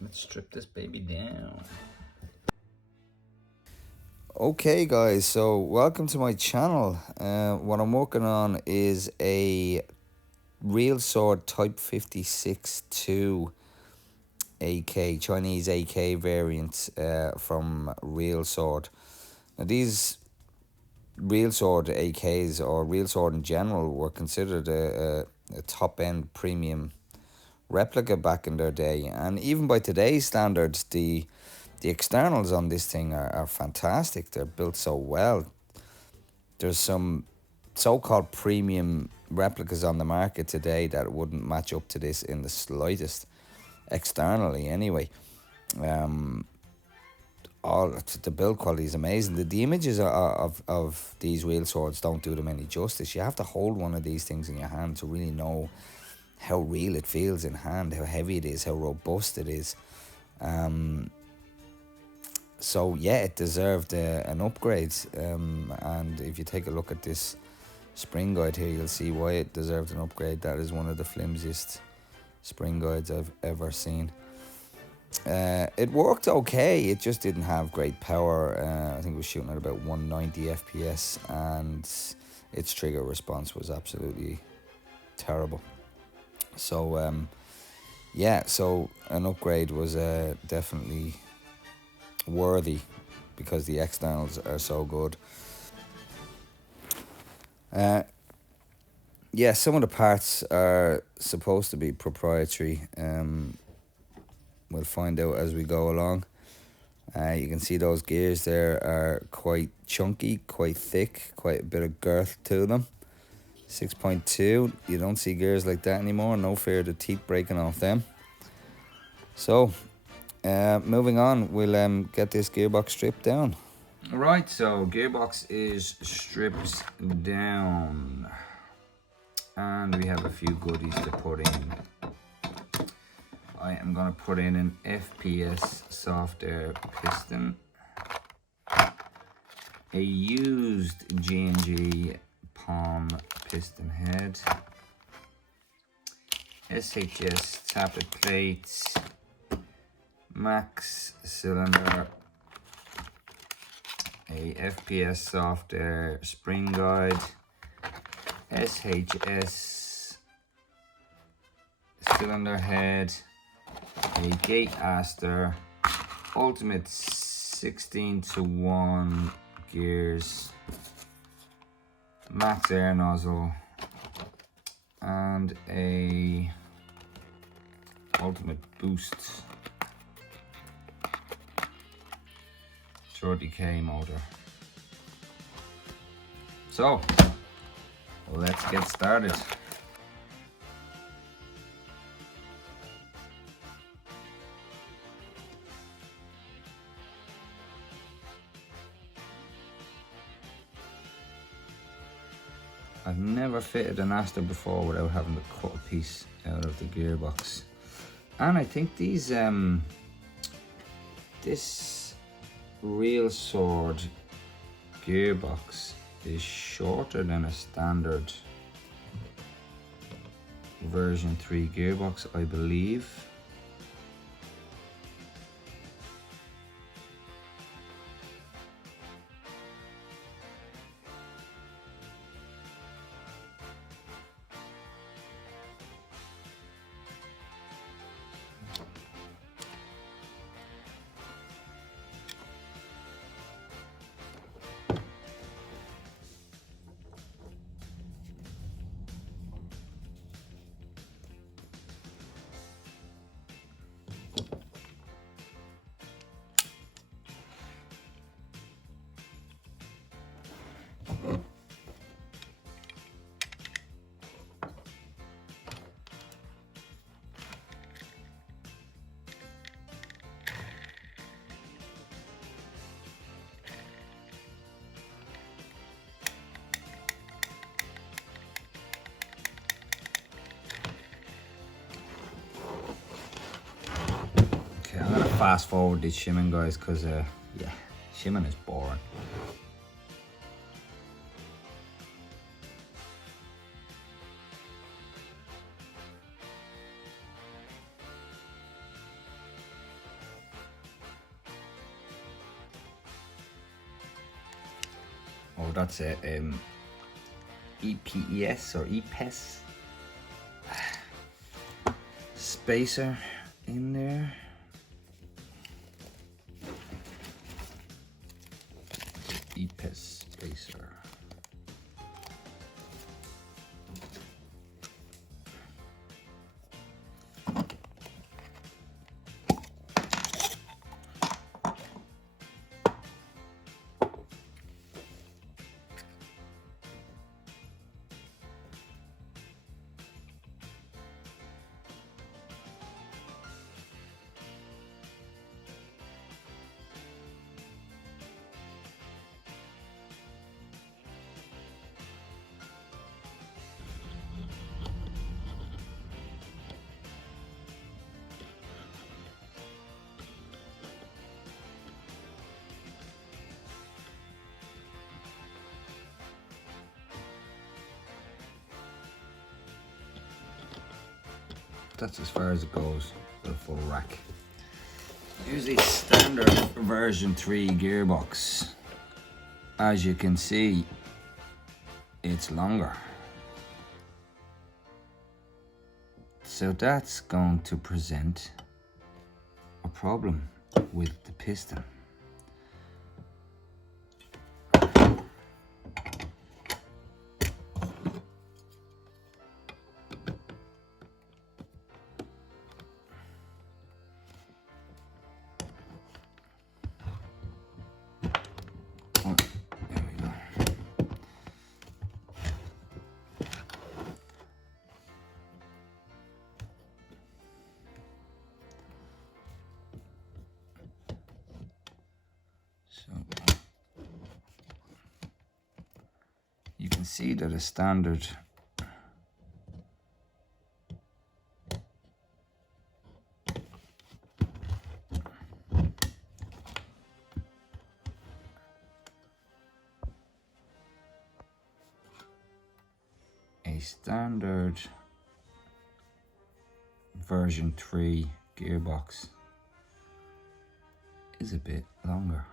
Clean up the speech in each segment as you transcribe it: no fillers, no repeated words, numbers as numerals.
Let's strip this baby down. Okay guys, so welcome to my channel. What I'm working on is a Real Sword Type 56-2 AK, Chinese AK variant from Real Sword. Now these Real Sword AKs, or Real Sword in general, were considered a top end premium replica back in their day, and even by today's standards, the externals on this thing are fantastic. They're built so well. There's some so-called premium replicas on the market today that wouldn't match up to this in the slightest, externally anyway. All the build quality is amazing. The images of these Real Swords don't do them any justice. You have to hold one of these things in your hand to really know how real it feels in hand, how heavy it is, how robust it is. So yeah, it deserved an upgrade, and if you take a look at this spring guide here, you'll see why it deserved an upgrade. That is one of the flimsiest spring guides I've ever seen. It worked okay, it just didn't have great power. I think it was shooting at about 190 FPS, and its trigger response was absolutely terrible. So yeah, so an upgrade was definitely worthy because the externals are so good. Yeah, some of the parts are supposed to be proprietary. We'll find out as we go along. You can see those gears there are quite chunky, quite thick, quite a bit of girth to them. 6.2, you don't see gears like that anymore. No fear of the teeth breaking off them. So moving on, we'll get this gearbox stripped down. Alright, so gearbox is stripped down, and we have a few goodies to put in. I am going to put in an FPS soft air piston, a used G&G palm piston head, SHS tappet plates, max cylinder, a FPS soft air spring guide, SHS cylinder head, a gate aster, ultimate 16:1 gears, max air nozzle, and a ultimate boost 30k motor. So let's get started. I've never fitted an Aster before without having to cut a piece out of the gearbox. And I think these this Real Sword gearbox is shorter than a standard version 3 gearbox, I believe. fast forward this shimming, guys, because yeah, shimming is boring. Oh, that's a EPES or EPES spacer in there. EPES spacer. That's as far as it goes for the full rack. Here's a standard version 3 gearbox. As you can see, it's longer. So that's going to present a problem with the piston. Oh, there we go. So you can see that a standard version 3 gearbox is a bit longer.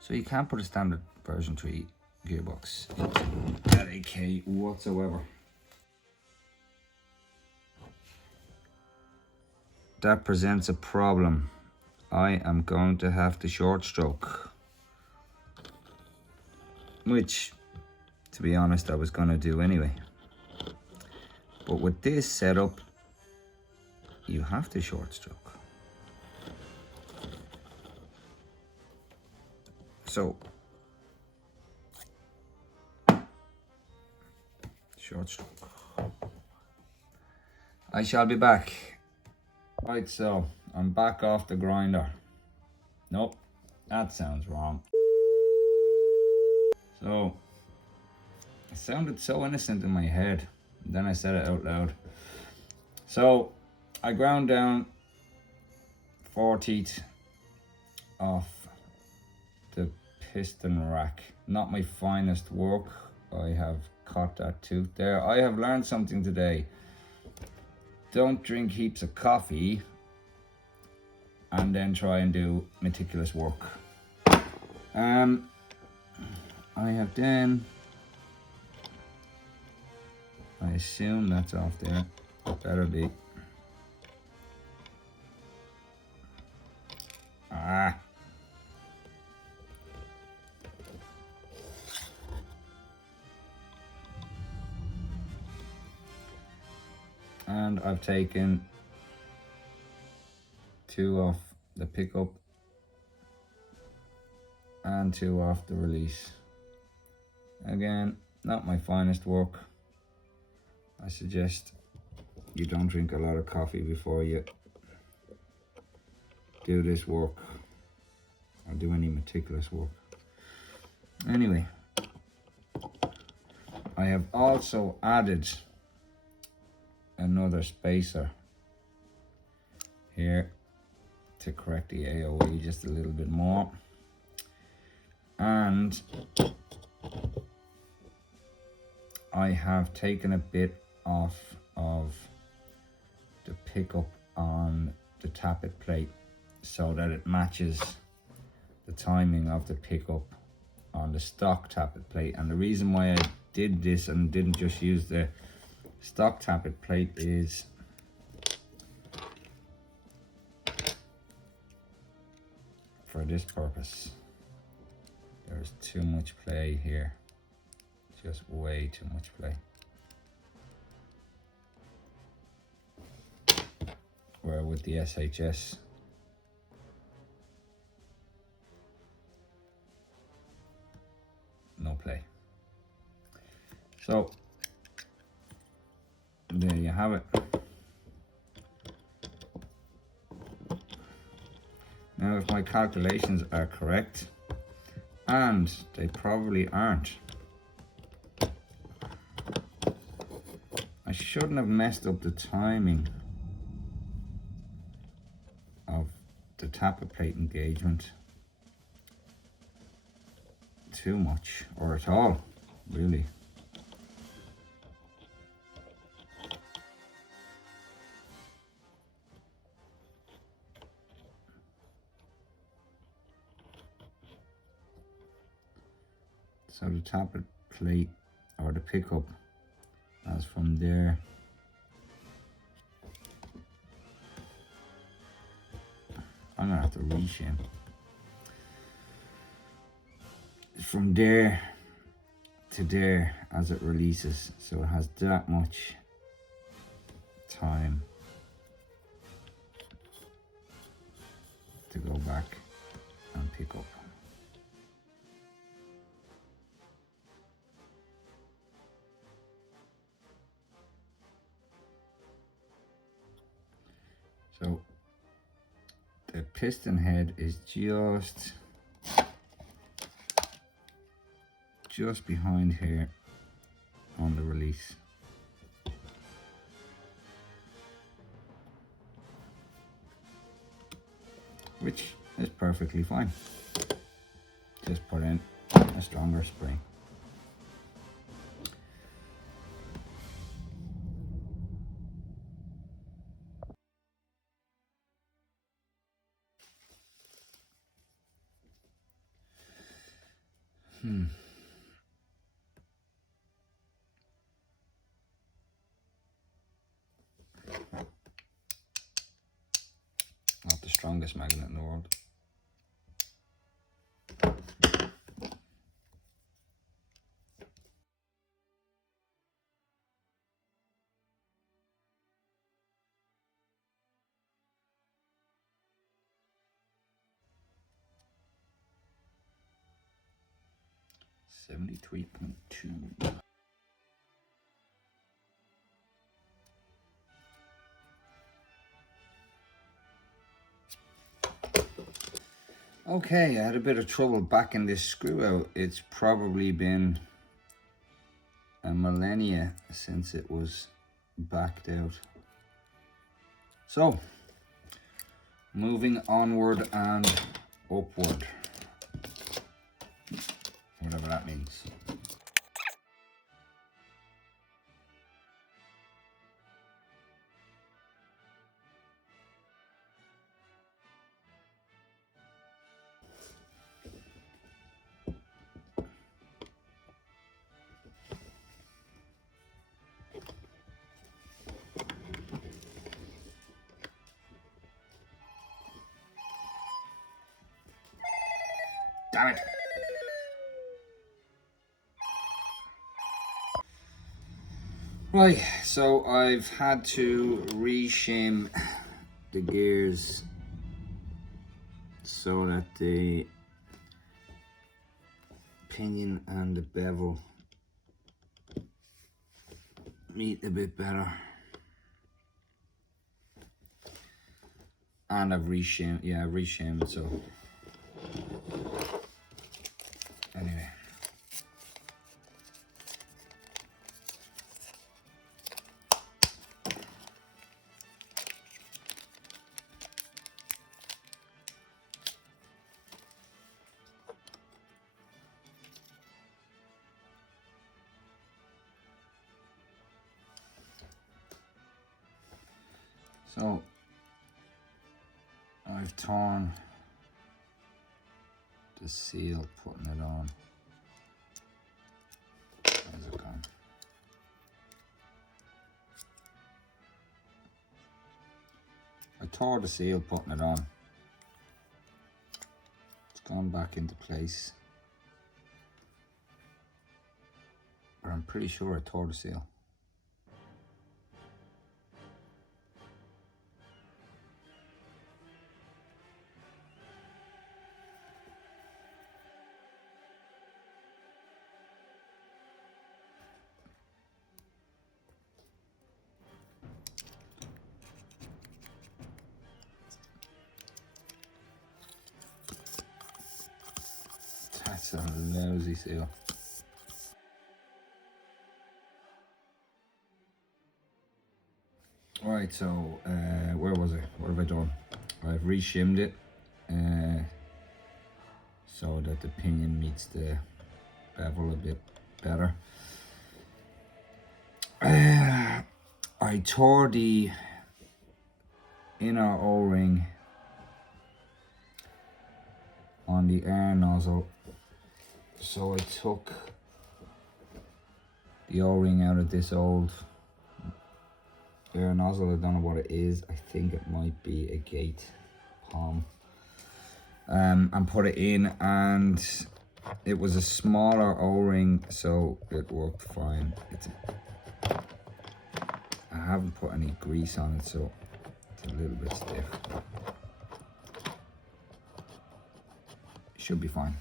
So you can't put a standard version 3 gearbox into that AK whatsoever. That presents a problem. I am going to have to short stroke, which, to be honest, I was going to do anyway. But with this setup, you have to short stroke. So, short stroke. I shall be back. Right, so I'm back off the grinder. Nope, that sounds wrong. So, it sounded so innocent in my head. Then I said it out loud. So, I ground down 4 teeth off the piston rack. Not my finest work. I have caught that tooth there. I have learned something today. Don't drink heaps of coffee and then try and do meticulous work. I have then, I assume that's off there. It better be. And I've taken 2 off the pickup and 2 off the release. Again, not my finest work. I suggest you don't drink a lot of coffee before you do this work or do any meticulous work. Anyway, I have also added another spacer here to correct the AOE just a little bit more. And I have taken a bit off of the pickup on the tappet plate so that it matches the timing of the pickup on the stock tappet plate. And the reason why I did this and didn't just use the stock tappet plate is for this purpose. There's too much play here, just way too much play. Where with the SHS, no play. So there you have it. Now if my calculations are correct, and they probably aren't, I shouldn't have messed up the timing of the tappet plate engagement too much, or at all, really. So the tappet plate, or the pickup, as from there I'm gonna have to reshim. From there to there as it releases, so it has that much time to go back and pick up. So the piston head is just behind here on the release. Which is perfectly fine. Just put in a stronger spring. Not the strongest magnet in the world. $73.2. Okay, I had a bit of trouble backing this screw out. It's probably been a millennia since it was backed out. So, moving onward and upward, whatever that means. Damn it. Right, so I've had to reshim the gears so that the pinion and the bevel meet a bit better. And I've reshimed, yeah, I've reshimed, so anyway. So I've torn the seal, putting it on. How's it gone? I tore the seal putting it on. It's gone back into place. But I'm pretty sure I tore the seal. That's a lousy seal. Alright, so where was I? What have I done? I've re-shimmed it so that the pinion meets the bevel a bit better. I tore the inner O-ring on the air nozzle, so I took the O-ring out of this old air nozzle. I don't know what it is. I think it might be a gate palm, and put it in, and it was a smaller O-ring, so it worked fine. I haven't put any grease on it, so it's a little bit stiff. Should be fine.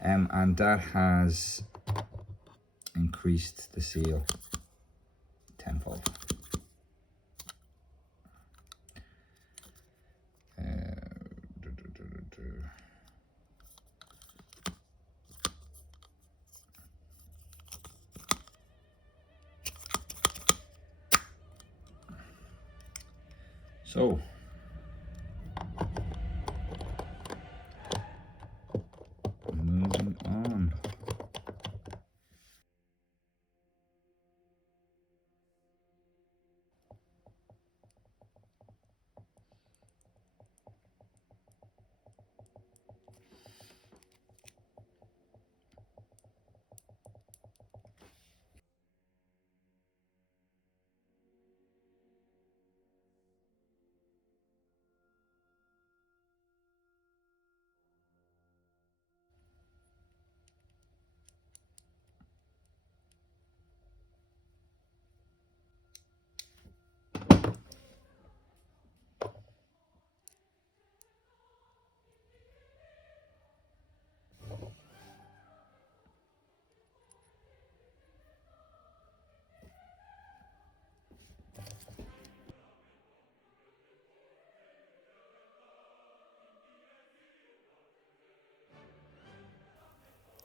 And that has increased the seal tenfold. So moving on.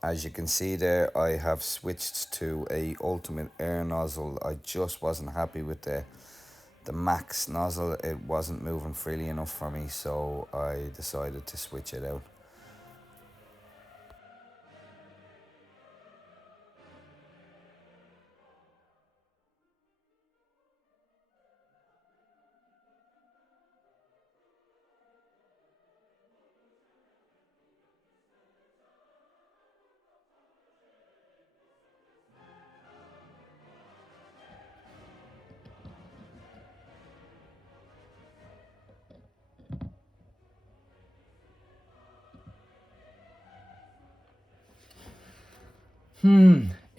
As you can see there, I have switched to a ultimate air nozzle. I just wasn't happy with the max nozzle. It wasn't moving freely enough for me, so I decided to switch it out.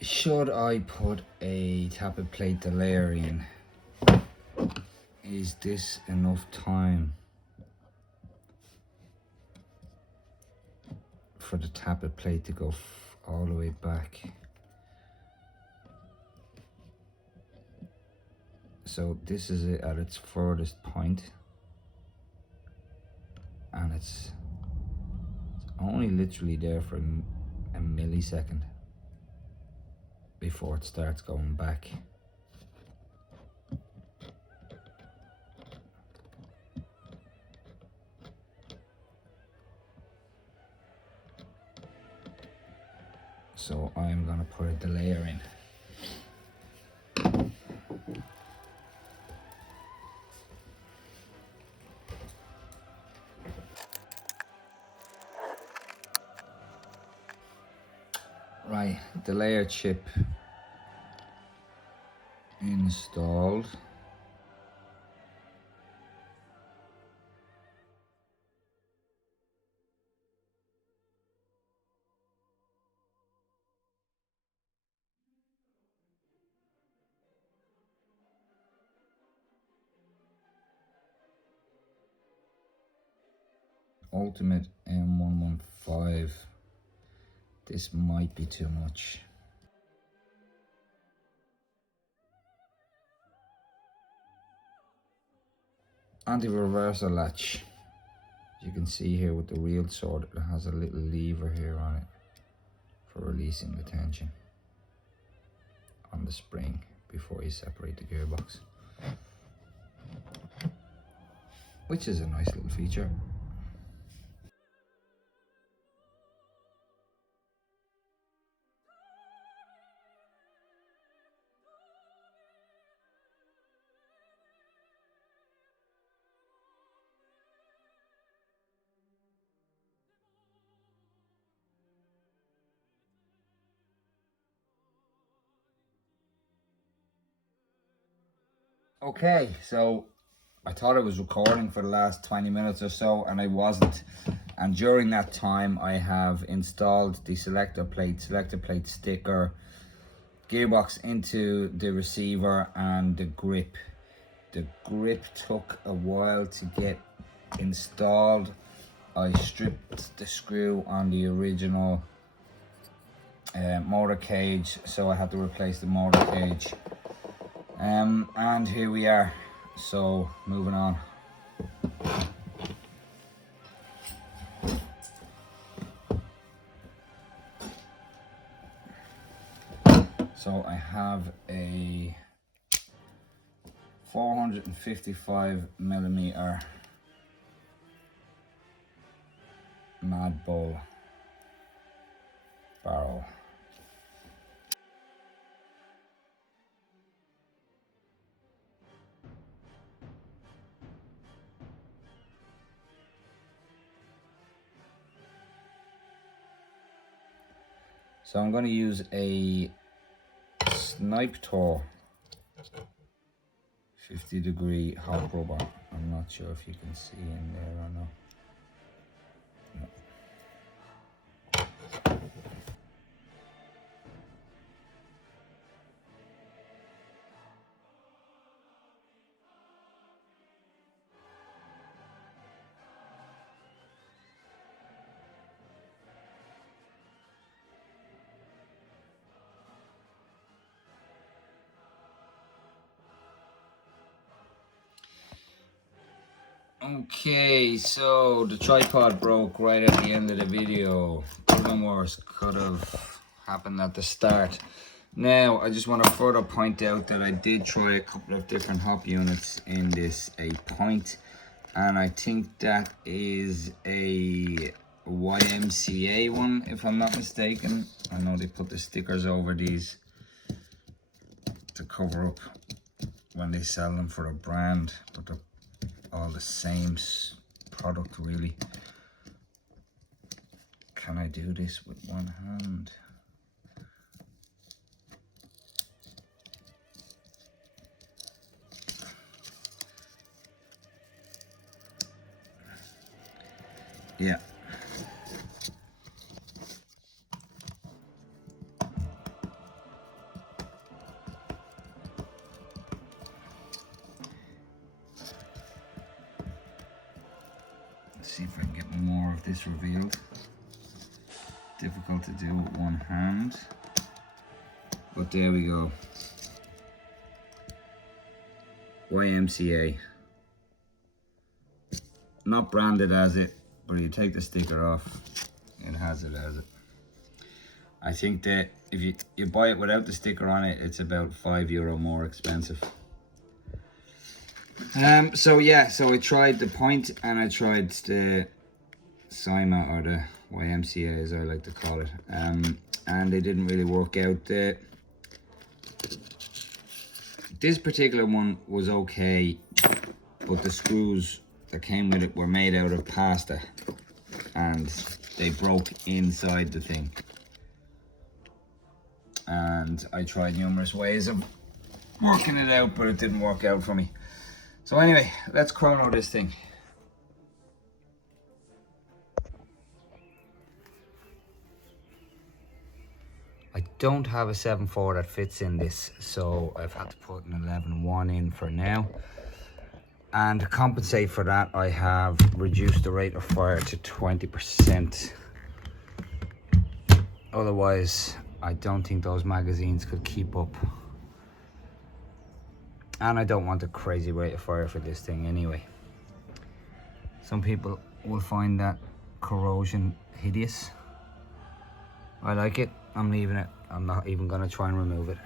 Should I put a tappet plate delayer in? Is this enough time for the tappet plate to go all the way back? So this is it at its furthest point, and it's only literally there for a millisecond before it starts going back. So I'm gonna put a delayer in. Right, the layer chip installed. Ultimate M115. This might be too much. Anti-reversal latch. As you can see here with the real sword, it has a little lever here on it for releasing the tension on the spring before you separate the gearbox, which is a nice little feature. Okay, so I thought I was recording for the last 20 minutes or so, and I wasn't. And during that time, I have installed the selector plate sticker, gearbox into the receiver, and the grip. The grip took a while to get installed. I stripped the screw on the original motor cage, so I had to replace the motor cage. And here we are. So moving on. So I have a 455mm Mad Bull barrel. So I'm going to use a Snipe Tour 50-degree hot rubber. I'm not sure if you can see in there or not. Okay, so the tripod broke right at the end of the video. Could have been worse, could have happened at the start. Now, I just want to further point out that I did try a couple of different hop units in this 8-point, and I think that is a YMCA one, if I'm not mistaken. I know they put the stickers over these to cover up when they sell them for a brand, but they're all the same product really. Can I do this with one hand? Yeah. Let's see if I can get more of this revealed. Difficult to do with one hand, but there we go. YMCA. Not branded as it, but you take the sticker off, it has it as it. I think that if you buy it without the sticker on it, it's about €5 more expensive. So yeah, so I tried the point and I tried the SIMA, or the YMCA as I like to call it, and they didn't really work out. This particular one was okay, but the screws that came with it were made out of pasta and they broke inside the thing. and I tried numerous ways of working it out, but it didn't work out for me. So anyway, let's chrono this thing. I don't have a 7.4 that fits in this, so I've had to put an 11.1 in for now. And to compensate for that, I have reduced the rate of fire to 20%. Otherwise, I don't think those magazines could keep up. And I don't want a crazy rate of fire for this thing anyway. Some people will find that corrosion hideous. I like it. I'm leaving it. I'm not even gonna try and remove it.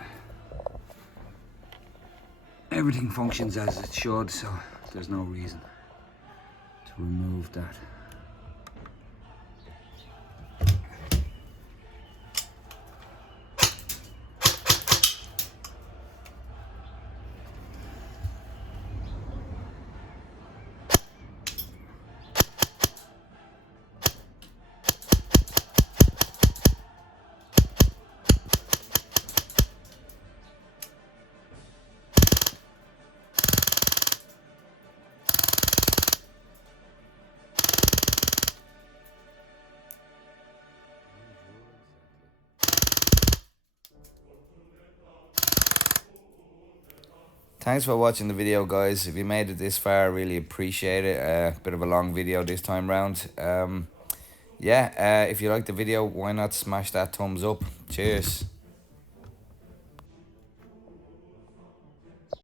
Everything functions as it should, so there's no reason to remove that. Thanks for watching the video, guys. If you made it this far, I really appreciate it. Bit of a long video this time round. If you like the video, why not smash that thumbs up. Cheers.